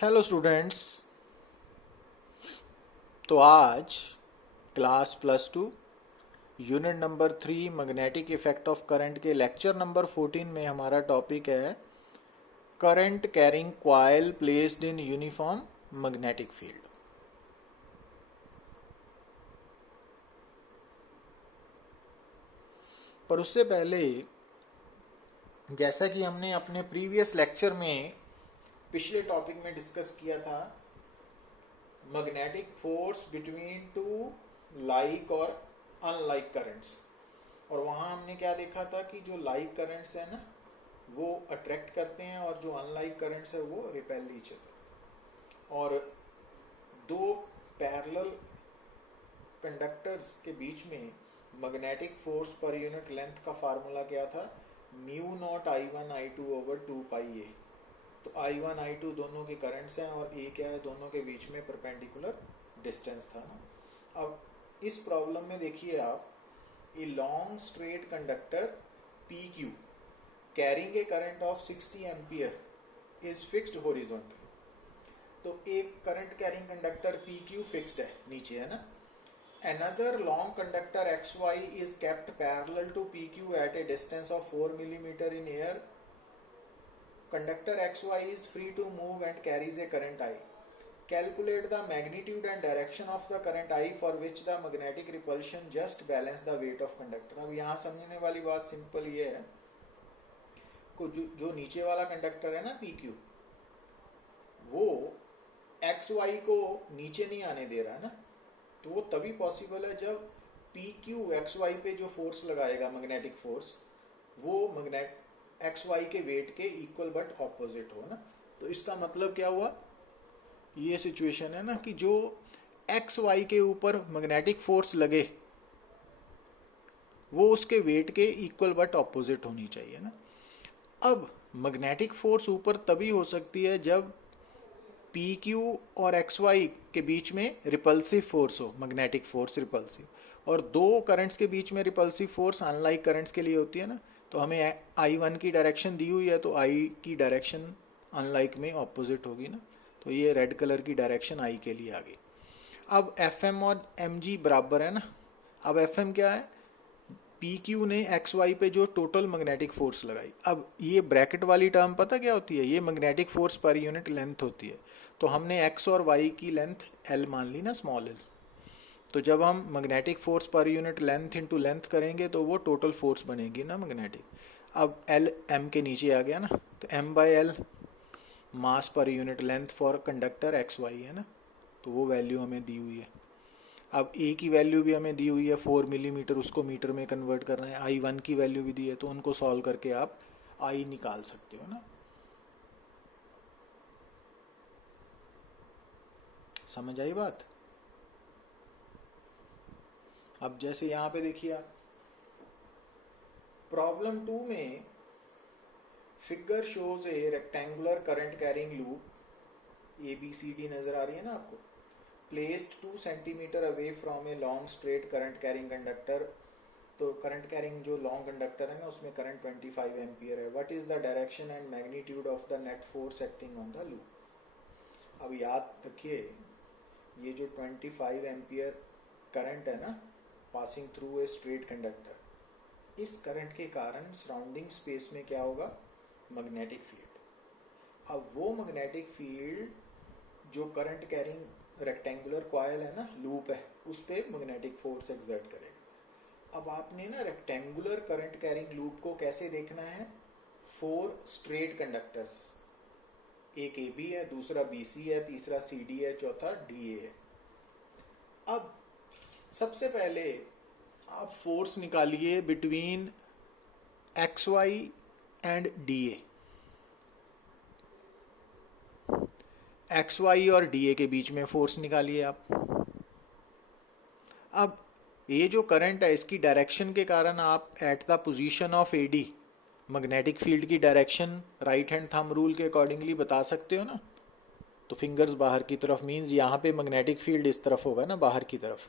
Hello students. तो आज class +2 unit number 3 magnetic effect of current के लेक्चर नंबर 14 में हमारा टॉपिक है current carrying coil placed in uniform magnetic field. पर उससे पहले, जैसा कि हमने अपने प्रीवियस लेक्चर में पिछले टॉपिक में डिस्कस किया था, magnetic force between two like और अनलाइक करंट्स। और वहाँ हमने क्या देखा था कि जो लाइक करंट्स है ना वो अट्रैक्ट करते हैं और जो अनलाइक करंट्स है वो रिपेल ईच अदर। और दो पैरेलल कंडक्टर्स के बीच में magnetic force per unit length का फार्मूला क्या था? Mu naught I1 I2/2πa। तो I1 I2 दोनों के करंट्स हैं और A क्या है? दोनों के बीच में परपेंडिकुलर डिस्टेंस था ना। अब इस प्रॉब्लम में देखिए आप, a long straight conductor PQ carrying a current of 60 ampere is fixed horizontally। तो एक current carrying conductor PQ fixed है, नीचे है ना। Another long conductor XY is kept parallel to PQ at a distance of 4 millimeter in air। Conductor XY is free to move and carries a current I। Calculate the magnitude and direction of the current I for which the magnetic repulsion just balance the weight of conductor। अब यहाँ समझने वाली बात simple ये है को जो नीचे वाला कंडक्टर है ना PQ, वो XY को नीचे नहीं आने दे रहा है ना। तो वो तभी पॉसिबल है जब PQ XY पे जो फोर्स लगाएगा, मैग्नेटिक फोर्स, वो मैग्नेट XY के वेट के इक्वल बट ऑपोजिट हो ना। तो इसका मतलब क्या हुआ? ये सिचुएशन है ना कि जो XY के ऊपर मैग्नेटिक फोर्स लगे वो उसके वेट के इक्वल बट ऑपोजिट होनी चाहिए ना। अब मैग्नेटिक फोर्स ऊपर तभी हो सकती है जब PQ और XY के बीच में रिपल्सिव फोर्स हो, मैग्नेटिक फोर्स रिपल्सिव। और दो करंट्स के बीच में रिपल्सिव फोर्स अनलाइक करंट्स के लिए होती है ना। तो हमें I1 की डायरेक्शन दी हुई है तो I की डायरेक्शन अनलाइक में ऑपोजिट होगी ना। तो ये रेड कलर की डायरेक्शन I के लिए आ गई। अब FM और mg बराबर है ना। अब FM क्या है? PQ ने XY पे जो टोटल मैग्नेटिक फोर्स लगाई। अब ये ब्रैकेट वाली टर्म पता क्या होती है? ये magnetic force per unit length होती है। तो हमने X और Y की लेंथ L मान ली ना, स्मॉल l। तो जब हम magnetic force per unit length into length करेंगे तो वो टोटल फोर्स बनेगी ना मैग्नेटिक। अब L M के नीचे आ गया ना। तो M/L mass per unit length for conductor XY है ना। तो वो वैल्यू हमें दी हुई है। अब A की वैल्यू भी हमें दी हुई है 4 मिलीमीटर, उसको मीटर में कन्वर्ट करना है। I1 की वैल्यू भी दी है, तो उनको सॉल्व करके आप I निकाल सकते हो ना। समझ आई बात? अब जैसे यहाँ पे देखिए आप, प्रॉब्लम 2 में फिगर शोज ए rectangular current carrying loop, ABCD नजर आ रही है ना आपको, placed 2 centimetre away from a long straight current carrying conductor. तो करंट कैरिंग जो लॉन्ग कंडक्टर है ना उसमें करंट 25 एम्पियर है। What is the direction and magnitude of the net force acting on the loop? अब याद रखिए, ये जो 25 एम्पियर करंट है ना passing through a straight conductor, इस करंट के कारण सराउंडिंग स्पेस में क्या होगा? Magnetic field. अब वो मैग्नेटिक फील्ड जो करंट कैरिंग रेक्टेंगुलर कॉइल है ना, लूप है, उस पर मैग्नेटिक फोर्स एक्सर्ट करेगा। अब आपने ना रेक्टेंगुलर करंट कैरिंग लूप को कैसे देखना है? 4 स्ट्रेट कंडक्टर्स, एक AB है, दूसरा BC है, तीसरा CD है, चौथा DA है। अब सबसे पहले आप फोर्स निकालिए between XY and DA। XY और DA के बीच में फोर्स निकालिए आप। अब ये जो करंट है इसकी डायरेक्शन के कारण आप at the position of AD magnetic field की direction right hand thumb rule के अकॉर्डिंगली बता सकते हो ना। तो फिंगर्स बाहर की तरफ मीन्स यहाँ पे मैग्नेटिक फील्ड इस तरफ होगा ना, बाहर की तरफ।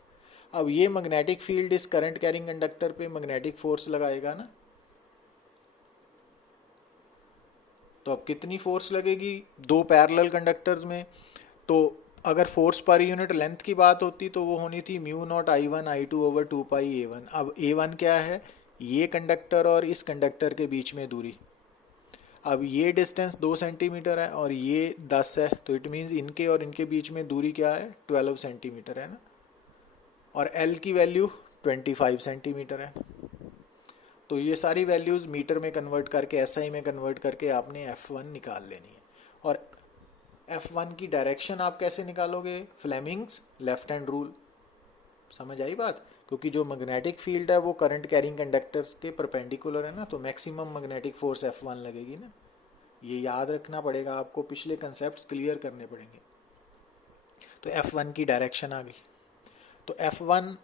अब ये मैग्नेटिक फील्ड इस करंट कैरिंग कंडक्टर पे मैग्नेटिक फोर्स लगाएगा ना। तो अब कितनी फोर्स लगेगी दो पैरेलल कंडक्टर्स में? तो अगर फोर्स पर यूनिट लेंथ की बात होती तो वो होनी थी म्यू नॉट I1I2/2π A1। अब A1 क्या है? ये कंडक्टर और इस कंडक्टर के बीच में दूरी। अब ये डिस्टेंस 2 सेंटीमीटर है और ये 10 है, तो इट मीन्स इनके और इनके बीच में दूरी क्या है? 12 सेंटीमीटर है ना। और L की वैल्यू 25 सेंटीमीटर है। तो ये सारी वैल्यूज़ मीटर में कन्वर्ट करके SI में कन्वर्ट करके आपने F1 निकाल लेनी है। और F1 की डायरेक्शन आप कैसे निकालोगे? Fleming's left hand rule. समझ आई बात? क्योंकि जो मैग्नेटिक फील्ड है वो करंट कैरिंग कंडक्टर्स के परपेंडिकुलर है ना, तो मैक्सिमम मैग्नेटिक फोर्स F1 लगेगी ना। ये याद रखना पड़ेगा आपको, पिछले कंसेप्ट्स क्लियर करने पड़ेंगे। तो F1 की डायरेक्शन आ गई। तो F1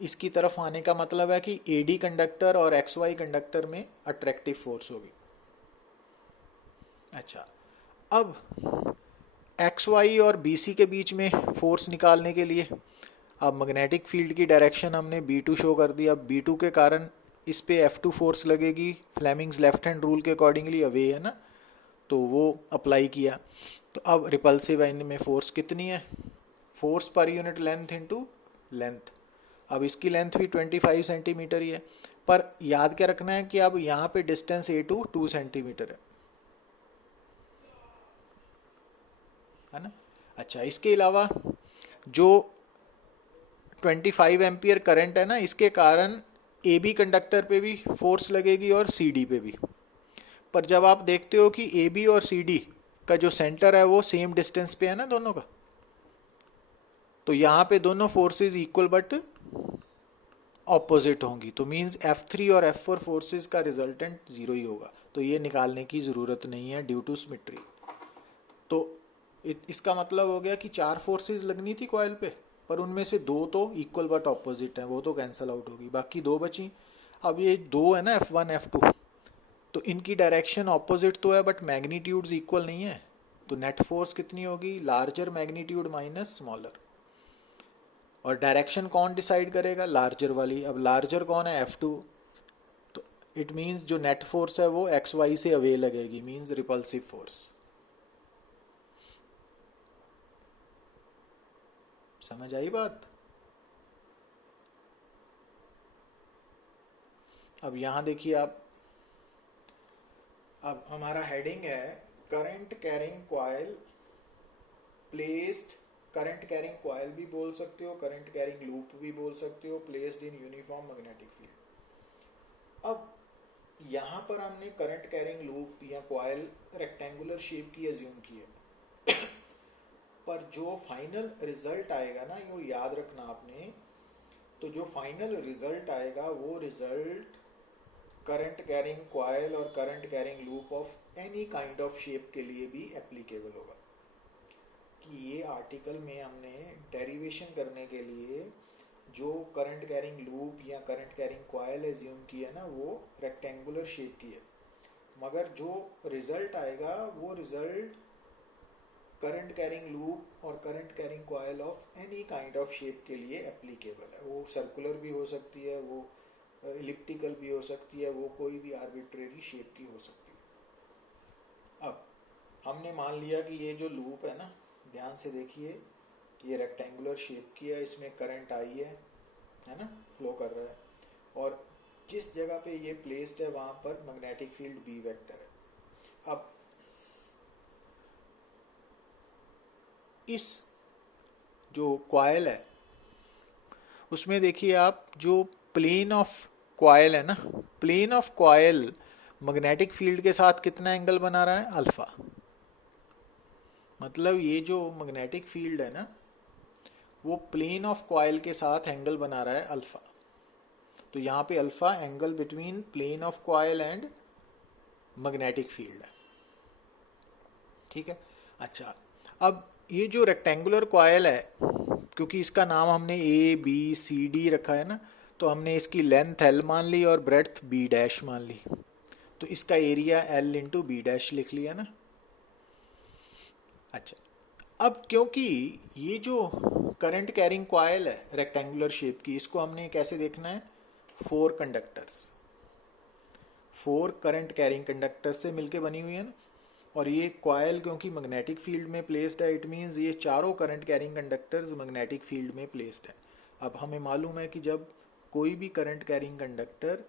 इसकी तरफ आने का मतलब है कि AD कंडक्टर और XY कंडक्टर में अट्रैक्टिव फोर्स होगी। अच्छा, अब XY और BC के बीच में फोर्स निकालने के लिए अब मैग्नेटिक फील्ड की डायरेक्शन हमने B2 शो कर दी। अब B2 के कारण इस पे F2 फोर्स लगेगी, फ्लेमिंग्स लेफ्ट हैंड रूल के अकॉर्डिंगली अवे है ना, तो वो अप्लाई किया। तो अब रिपल्सिव एंड में फोर्स कितनी है? Force per unit length into length. अब इसकी लेंथ भी 25 सेंटीमीटर ही है, पर याद क्या रखना है कि अब यहाँ पे डिस्टेंस A2 2 सेंटीमीटर है ना। अच्छा, इसके अलावा जो 25 एम्पियर करंट है ना, इसके कारण AB कंडक्टर पे भी फोर्स लगेगी और CD पे भी। पर जब आप देखते हो कि AB और CD का जो सेंटर है वो सेम डिस्टेंस पे है ना दोनों का, तो यहाँ पे दोनों फोर्सेस इक्वल बट ऑपोजिट होंगी। तो मींस F3 और F4 फोर्सेस का रिजल्टेंट जीरो ही होगा। तो ये निकालने की ज़रूरत नहीं है ड्यू टू सिमेट्री। तो इसका मतलब हो गया कि 4 फोर्सेस लगनी थी कॉइल पे, पर उनमें से 2 तो इक्वल बट ऑपोजिट हैं, वो तो कैंसिल आउट होगी, बाकी 2 बची। अब ये 2 है ना F1 F2, तो इनकी डायरेक्शन ऑपोजिट तो है बट मैग्नीट्यूड्स इक्वल नहीं है। तो नेट फोर्स कितनी होगी? Larger magnitude minus smaller. और डायरेक्शन कौन डिसाइड करेगा? लार्जर वाली। अब लार्जर कौन है? F2। तो इट मीन्स जो नेट फोर्स है वो XY से अवे लगेगी, मीन्स रिपल्सिव फोर्स। समझ आई बात? अब यहां देखिए आप, अब हमारा हेडिंग है current carrying coil placed. Current carrying coil भी बोल सकते हो, करंट कैरिंग लूप भी बोल सकते हो, placed in uniform magnetic field. अब यहां पर हमने करंट कैरिंग लूप या कॉइल रेक्टेंगुलर शेप की एज्यूम की है, पर जो फाइनल रिजल्ट आएगा ना, यो याद रखना आपने, तो जो फाइनल रिजल्ट आएगा वो रिजल्ट करंट कैरिंग कॉइल और current carrying loop of any kind of shape के लिए भी एप्लीकेबल होगा। कि ये आर्टिकल में हमने डेरिवेशन करने के लिए जो करंट कैरिंग लूप या करंट कैरिंग कॉइल एज्यूम की है ना, वो रेक्टेंगुलर शेप की है, मगर जो रिजल्ट आएगा वो रिजल्ट करंट कैरिंग लूप और current carrying coil of any kind of shape के लिए एप्लीकेबल है। वो सर्कुलर भी हो सकती है, वो इलिप्टिकल भी हो सकती है, वो कोई भी आर्बिट्रेरी शेप की हो सकती है। अब हमने मान लिया कि ये जो लूप है ना, ध्यान से देखिए, ये रेक्टेंगुलर शेप की है, इसमें करंट आई है ना, फ्लो कर रहा है, और जिस जगह पे ये प्लेस्ड है वहां पर मैग्नेटिक फील्ड B वेक्टर है। अब इस जो कॉइल है उसमें देखिए आप, जो प्लेन ऑफ कॉइल है ना, plane of coil magnetic field के साथ कितना एंगल बना रहा है? अल्फा। मतलब ये जो मैग्नेटिक फील्ड है ना, वो प्लेन ऑफ कॉइल के साथ एंगल बना रहा है अल्फा। तो यहाँ पे alpha angle between plane of coil and magnetic field है, ठीक है। अच्छा, अब ये जो रेक्टेंगुलर कॉइल है, क्योंकि इसका नाम हमने ABCD रखा है ना, तो हमने इसकी लेंथ L मान ली और ब्रेड्थ B डैश मान ली, तो इसका area L into B dash लिख लिया ना। अच्छा, अब क्योंकि ये जो करंट कैरिंग कॉइल है रेक्टेंगुलर शेप की, इसको हमने कैसे देखना है? 4 कंडक्टर्स, 4 करंट कैरिंग कंडक्टर से मिलके बनी हुई है ना। और ये कॉयल क्योंकि मैग्नेटिक फील्ड में प्लेस्ड है, इट मीन्स ये चारों current carrying conductors magnetic field में प्लेस्ड है। अब हमें मालूम है कि जब कोई भी करंट कैरिंग कंडक्टर,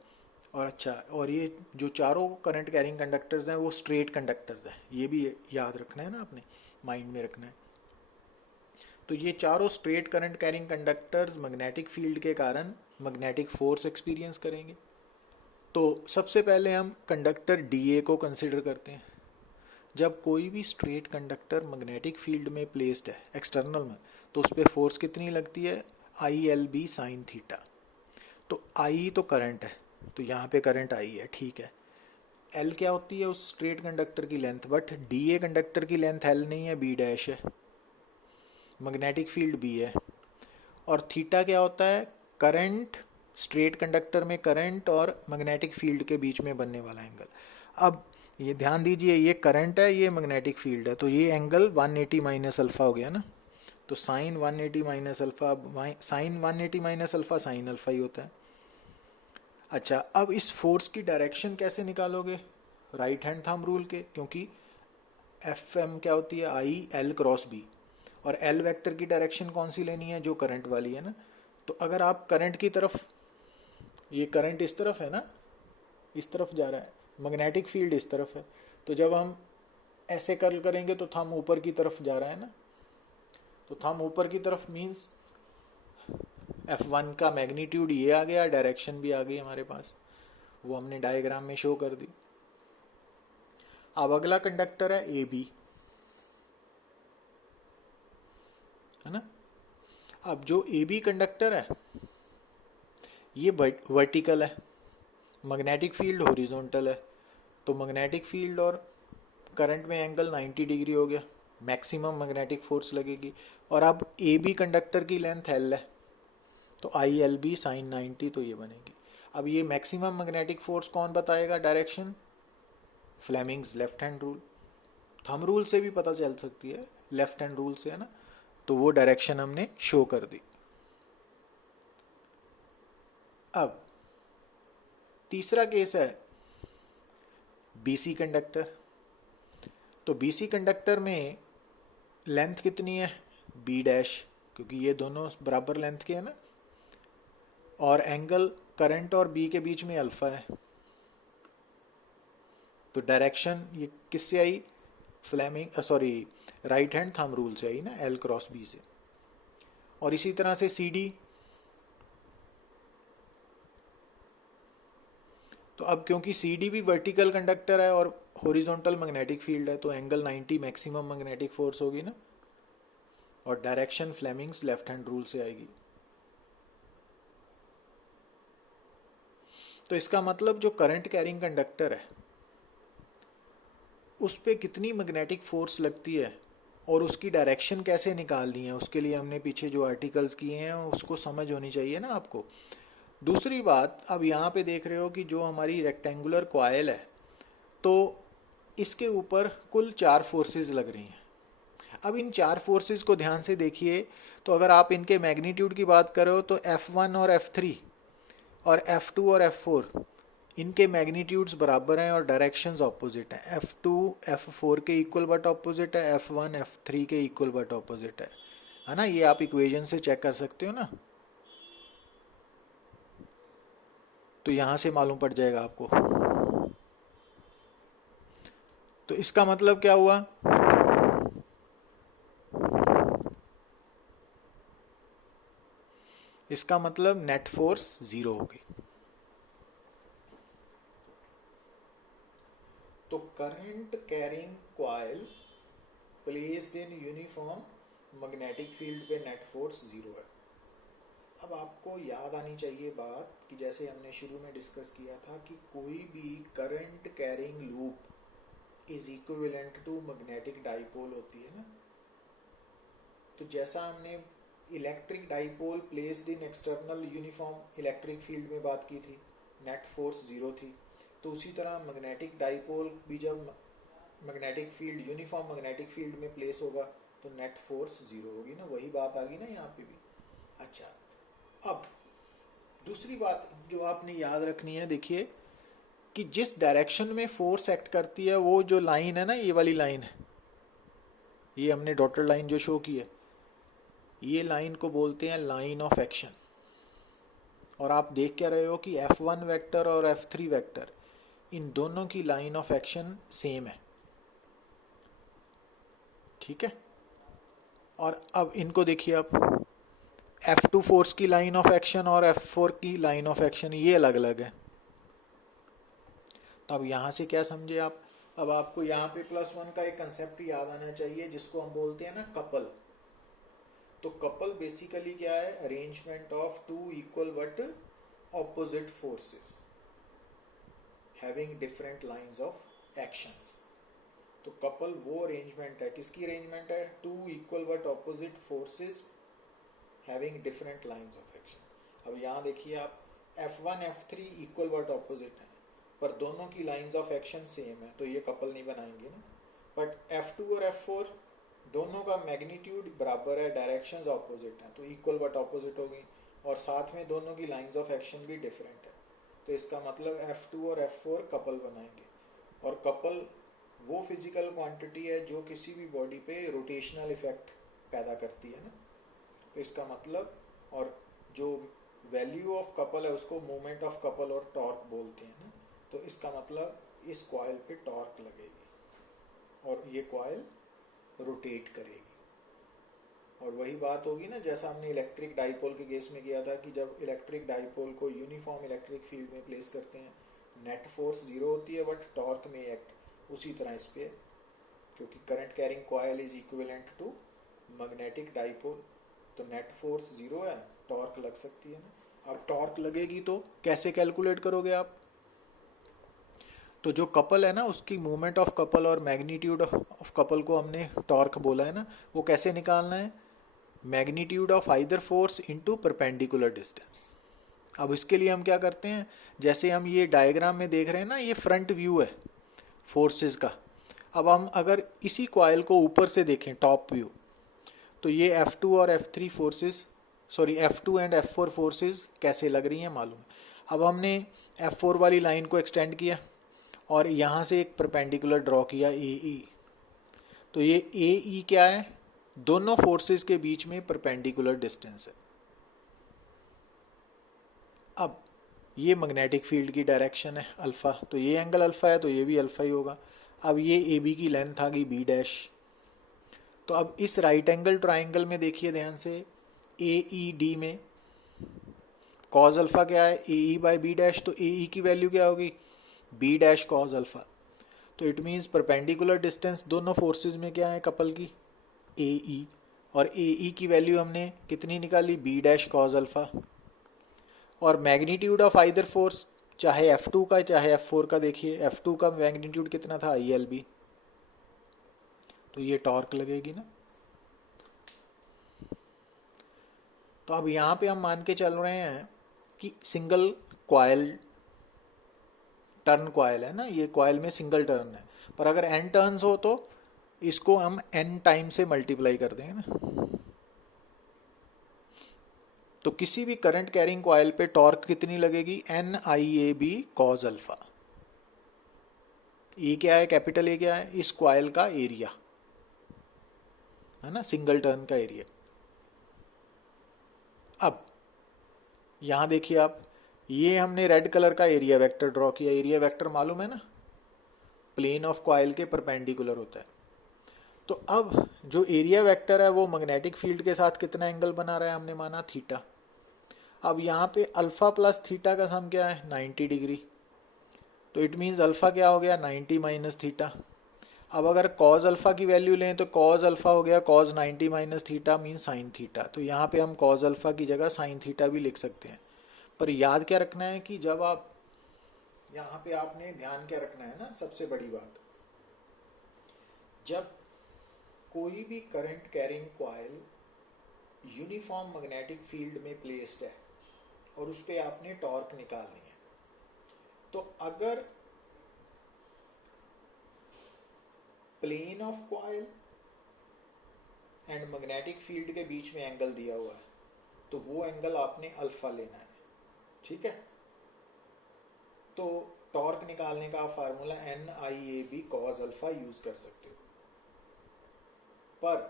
और अच्छा, और ये जो चारों करंट कैरिंग कंडक्टर्स हैं वो स्ट्रेट कंडक्टर्स हैं, ये भी याद रखना है ना, आपने माइंड में रखना है। तो ये चारों straight current carrying conductors magnetic field के कारण मैग्नेटिक फोर्स एक्सपीरियंस करेंगे। तो सबसे पहले हम कंडक्टर डीए को कंसिडर करते हैं। जब कोई भी स्ट्रेट कंडक्टर मैग्नेटिक फील्ड में प्लेस्ड है एक्सटर्नल में, तो उस पर फोर्स कितनी लगती है, I L B sine theta. तो आई तो करंट है, तो यहाँ पे करंट आई है, ठीक है। एल क्या होती है उस स्ट्रेट कंडक्टर की लेंथ, बट डीए कंडक्टर की लेंथ एल नहीं है, बी डैश है, मैग्नेटिक फील्ड बी है। और थीटा क्या होता है, करंट, स्ट्रेट कंडक्टर में करंट और मैग्नेटिक फील्ड के बीच में बनने वाला एंगल। अब ये ध्यान दीजिए, ये करंट है, ये मैग्नेटिक फील्ड है, तो ये एंगल 180 माइनस अल्फा हो गया ना। तो sine 180 minus alpha, sine 180 minus alpha sine alpha ही होता है। अच्छा, अब इस फोर्स की डायरेक्शन कैसे निकालोगे, राइट हैंड थंब रूल के, क्योंकि एफ एम क्या होती है, आई एल क्रॉस बी, और एल वेक्टर की डायरेक्शन कौन सी लेनी है, जो करंट वाली है ना। तो अगर आप करंट की तरफ, ये करंट इस तरफ है ना, इस तरफ जा रहा है, मैग्नेटिक फील्ड इस तरफ है, तो जब हम ऐसे कर्ल करेंगे तो थंब ऊपर की तरफ जा रहा है ना, तो थंब ऊपर की तरफ मीन्स F1 का मैग्नीट्यूड ये आ गया, डायरेक्शन भी आ गई हमारे पास, वो हमने डायग्राम में शो कर दी। अब अगला कंडक्टर है ए बी, है ना। अब जो ए बी कंडक्टर है ये वर्टिकल है, मैग्नेटिक फील्ड हॉरिजॉन्टल है, तो मैग्नेटिक फील्ड और करंट में एंगल 90 डिग्री हो गया, मैक्सिमम मैग्नेटिक फोर्स लगेगी। और अब ए बी कंडक्टर की लेंथ एल है, तो आई एल बी साइन 90, तो ये बनेगी। अब ये मैक्सिमम मैग्नेटिक फोर्स कौन बताएगा, direction, Fleming's left hand rule, thumb rule से भी पता चल सकती है, लेफ्ट हैंड रूल से, है ना। तो वो डायरेक्शन हमने शो कर दी। अब तीसरा केस है बीसी कंडक्टर। तो बीसी कंडक्टर में लेंथ कितनी है, बी डैश, क्योंकि ये दोनों बराबर लेंथ के हैं ना, और एंगल करंट और बी के बीच में अल्फा है। तो डायरेक्शन ये किससे आई, Fleming sorry right hand thumb rule से आई ना, एल क्रॉस बी से। और इसी तरह से सी डी, तो अब क्योंकि सी डी भी वर्टिकल कंडक्टर है और हॉरिजॉन्टल मैग्नेटिक फील्ड है, तो एंगल 90 मैक्सिमम मैग्नेटिक फोर्स होगी ना, और direction Fleming's left hand rule से आएगी। तो इसका मतलब जो करंट कैरिंग कंडक्टर है उस पर कितनी मैग्नेटिक फोर्स लगती है और उसकी डायरेक्शन कैसे निकालनी है, उसके लिए हमने पीछे जो आर्टिकल्स किए हैं उसको समझ होनी चाहिए ना आपको। दूसरी बात, अब यहाँ पे देख रहे हो कि जो हमारी रेक्टेंगुलर कॉइल है, तो इसके ऊपर कुल 4 फोर्सेस लग रही हैं। अब इन 4 फोर्सेस को ध्यान से देखिए, तो अगर आप इनके मैग्नीट्यूड की बात करो तो F1 और F3 और F2 और F4 इनके मैग्नीट्यूड्स बराबर हैं और डायरेक्शंस ऑपोजिट हैं। F2 F4 के इक्वल बट ऑपोजिट है, F1 F3 के इक्वल बट ऑपोजिट है ना। ये आप इक्वेशन से चेक कर सकते हो ना, तो यहां से मालूम पड़ जाएगा आपको। तो इसका मतलब क्या हुआ, इसका मतलब नेट फोर्स 0 होगी। तो current carrying coil placed in uniform magnetic field पे नेट फोर्स 0 है। अब आपको याद आनी चाहिए बात कि जैसे हमने शुरू में डिस्कस किया था कि कोई भी current carrying loop is equivalent to magnetic dipole होती है ना। तो जैसा हमने electric dipole placed in external uniform electric field में बात की थी, नेट फोर्स 0 थी, तो उसी तरह मैग्नेटिक डाइपोल भी जब magnetic field uniform magnetic field में प्लेस होगा तो नेट फोर्स 0 होगी ना, वही बात आ गई ना यहाँ पे भी। अच्छा, अब दूसरी बात जो आपने याद रखनी है, देखिए कि जिस डायरेक्शन में फोर्स एक्ट करती है वो जो लाइन है ना, ये वाली लाइन है, ये हमने डॉटेड लाइन जो शो की है, ये लाइन को बोलते हैं लाइन ऑफ एक्शन। और आप देख क्या रहे हो कि F1 वेक्टर और F3 वेक्टर, इन दोनों की लाइन ऑफ एक्शन सेम है, ठीक है। और अब इनको देखिए आप, F2 फोर्स की लाइन ऑफ एक्शन और F4 की लाइन ऑफ एक्शन ये अलग अलग है। तो अब यहाँ से क्या समझे आप, अब आपको यहाँ पे +1 का एक कंसेप्ट याद आना चाहिए जिसको हम बोलते हैं ना कपल। तो कपल बेसिकली क्या है, arrangement of two equal but opposite forces having different lines of actions. तो कपल वो अरेंजमेंट है, किसकी अरेंजमेंट है, two equal but opposite forces having different lines of action. अब यहाँ देखिए आप, F1 F3 equal but opposite है पर दोनों की लाइंस ऑफ एक्शन सेम है, तो ये कपल नहीं बनाएंगे ना। बट F2 और F4 दोनों का मैग्नीट्यूड बराबर है, डायरेक्शंस ऑपोजिट हैं, तो इक्वल बट ऑपोजिट हो गई, और साथ में दोनों की लाइंस ऑफ एक्शन भी डिफरेंट है, तो इसका मतलब F2 और F4 कपल बनाएंगे। और कपल वो फिजिकल क्वांटिटी है जो किसी भी बॉडी पे रोटेशनल इफेक्ट पैदा करती है ना, तो इसका मतलब, और जो वैल्यू ऑफ कपल है उसको मोमेंट ऑफ कपल और टॉर्क बोलते हैं ना, तो इसका मतलब इस कॉइल पे टॉर्क लगेगी और ये कॉइल रोटेट करेगी। और वही बात होगी ना जैसा हमने इलेक्ट्रिक डाइपोल के केस में किया था कि जब इलेक्ट्रिक डाइपोल को यूनिफॉर्म इलेक्ट्रिक फील्ड में प्लेस करते हैं, नेट फोर्स जीरो होती है बट टॉर्क में एक्ट, उसी तरह इस पे, क्योंकि current carrying coil is equivalent to magnetic dipole, तो नेट फोर्स जीरो है, टॉर्क लग सकती है ना। अब टॉर्क लगेगी तो कैसे कैलकुलेट करोगे आप, तो जो कपल है ना उसकी मूवमेंट ऑफ कपल और मैग्नीट्यूड ऑफ कपल को हमने टॉर्क बोला है ना, वो कैसे निकालना है, magnitude of either force into perpendicular distance. अब इसके लिए हम क्या करते हैं, जैसे हम ये डायग्राम में देख रहे हैं ना, ये फ्रंट व्यू है फोर्सेस का। अब हम अगर इसी कॉइल को ऊपर से देखें टॉप व्यू, तो ये F2 और F3 forces, sorry F2 and F4 forces कैसे लग रही हैं मालूम है। अब हमने F4 वाली लाइन को एक्सटेंड किया और यहाँ से एक परपेंडिकुलर ड्रॉ किया AE, तो ये AE क्या है, दोनों फोर्सेस के बीच में परपेंडिकुलर डिस्टेंस है। अब ये मैग्नेटिक फील्ड की डायरेक्शन है अल्फा, तो ये एंगल अल्फा है तो ये भी अल्फा ही होगा। अब ये AB की लेंथ आ गई B डैश, तो अब इस राइट एंगल ट्राइंगल में देखिए ध्यान से, AED में कॉज अल्फा क्या है, AE बाई B डैश, तो AE की वैल्यू क्या होगी, B डैश कॉज अल्फा। तो इट मीन्स परपेंडिकुलर डिस्टेंस दोनों फोर्सेस में क्या है कपल की, AE, और AE की वैल्यू हमने कितनी निकाली, B डैश कॉज अल्फा। और मैग्नीट्यूड ऑफ आइदर फोर्स, चाहे F2 का चाहे F4 का, देखिए F2 का मैग्नीट्यूड कितना था, ILB, तो ये टॉर्क लगेगी ना। तो अब यहाँ पे हम मान के चल रहे हैं कि सिंगल कॉइल, टर्न कॉइल है ना, ये कॉइल में सिंगल टर्न है, पर अगर n टर्न्स हो तो इसको हम n टाइम से मल्टीप्लाई कर देंगे ना। तो किसी भी करंट कैरिंग कॉइल पे टॉर्क कितनी लगेगी, NIAB कॉज अल्फा। ये क्या है, कैपिटल ए क्या है, इस कॉइल का एरिया है ना, सिंगल टर्न का एरिया। अब यहां देखिए आप, ये हमने रेड कलर का एरिया वेक्टर ड्रॉ किया, एरिया वेक्टर मालूम है ना, प्लेन ऑफ कॉइल के परपेंडिकुलर होता है। तो अब जो एरिया वेक्टर है वो मैग्नेटिक फील्ड के साथ कितना एंगल बना रहा है, हमने माना थीटा। अब यहाँ पे अल्फा प्लस थीटा का सम क्या है, 90 डिग्री, तो इट मीन्स अल्फा क्या हो गया, 90 माइनस थीटा। अब अगर कॉज अल्फा की वैल्यू लें तो कॉज अल्फा हो गया cause 90 minus theta mean sine theta, तो यहाँ पे हम कॉज अल्फा की जगह साइन थीटा भी लिख सकते हैं। पर याद क्या रखना है कि जब आप यहाँ पे, आपने ध्यान क्या रखना है ना, सबसे बड़ी बात, जब कोई भी current carrying coil uniform magnetic field में प्लेस्ड है और उस पर आपने टॉर्क निकालनी है, तो अगर plane of coil and magnetic field के बीच में एंगल दिया हुआ है तो वो एंगल आपने अल्फा लेना है, ठीक है। तो टॉर्क निकालने का आप formula NIAB cos alpha use कर सकते हो, पर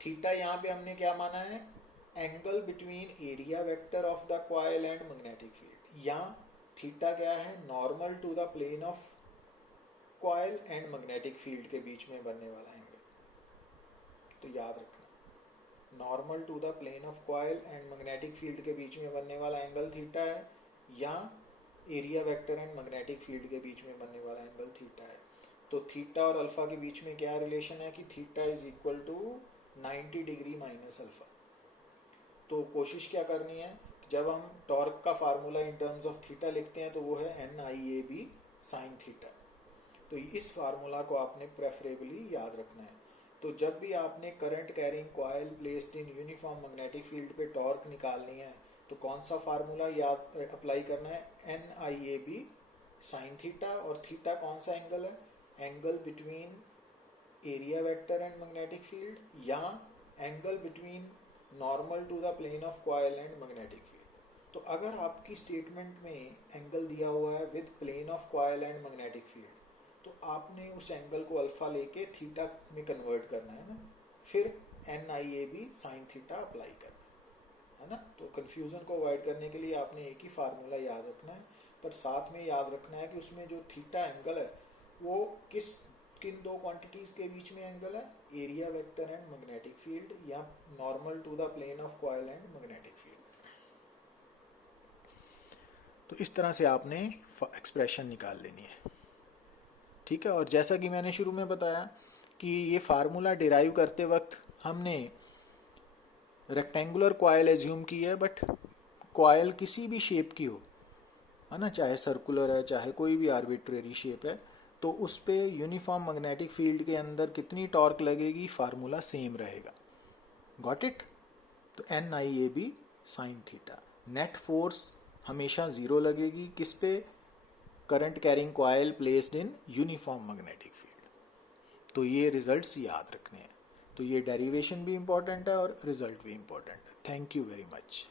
थीटा यहाँ पे हमने क्या माना है, angle between area vector of the coil and magnetic field. यहाँ थीटा क्या है, normal to the plane of coil and magnetic field के बीच में बनने वाला एंगल। तो याद रखना, normal to the plane of coil and magnetic field के बीच में बनने वाला एंगल थीटा है, या area vector and magnetic field के बीच में बनने वाला एंगल थीटा है। तो थीटा और अल्फा के बीच में क्या रिलेशन है कि theta is equal to 90 degree minus alpha. तो कोशिश क्या करनी है, जब हम टॉर्क का formula in terms of theta लिखते हैं तो वो है NIAB साइन थीटा। तो इस फार्मूला को आपने प्रेफरेबली याद रखना है। तो जब भी आपने current carrying coil placed in uniform magnetic field पे टॉर्क निकालनी है तो कौन सा फार्मूला याद अप्लाई करना है, NIAB साइन थीटा। और थीटा कौन सा एंगल है, angle between area vector and magnetic field, या angle between normal to the plane of coil and magnetic field. तो अगर आपकी स्टेटमेंट में एंगल दिया हुआ है with plane of coil and magnetic field, तो आपने उस एंगल को अल्फा लेके थीटा में कन्वर्ट करना है ना, फिर NIAB साइन थीटा अप्लाई करना है ना। तो कंफ्यूजन को अवॉइड करने के लिए आपने एक ही फार्मूला याद रखना है, पर साथ में याद रखना है कि उसमें जो थीटा एंगल है वो किन दो क्वांटिटीज के बीच में एंगल है, area vector and magnetic field, या normal to the plane of coil and magnetic field. तो इस तरह से आपने एक्सप्रेशन निकाल लेनी है, ठीक है। और जैसा कि मैंने शुरू में बताया कि ये फार्मूला डिराइव करते वक्त हमने रेक्टेंगुलर कॉइल एज्यूम की है, बट कॉइल किसी भी शेप की हो, है ना, चाहे सर्कुलर है चाहे कोई भी आर्बिट्रेरी शेप है, तो उस पे यूनिफॉर्म मैग्नेटिक फील्ड के अंदर कितनी टॉर्क लगेगी, फार्मूला सेम रहेगा। Got it. तो NIAB sine theta. Net force हमेशा 0 लगेगी, किस पे, current carrying coil placed in uniform magnetic field. तो ये रिजल्ट्स याद रखने हैं। तो ये डेरिवेशन भी इंपॉर्टेंट है और रिजल्ट भी इंपॉर्टेंट है। Thank you very much.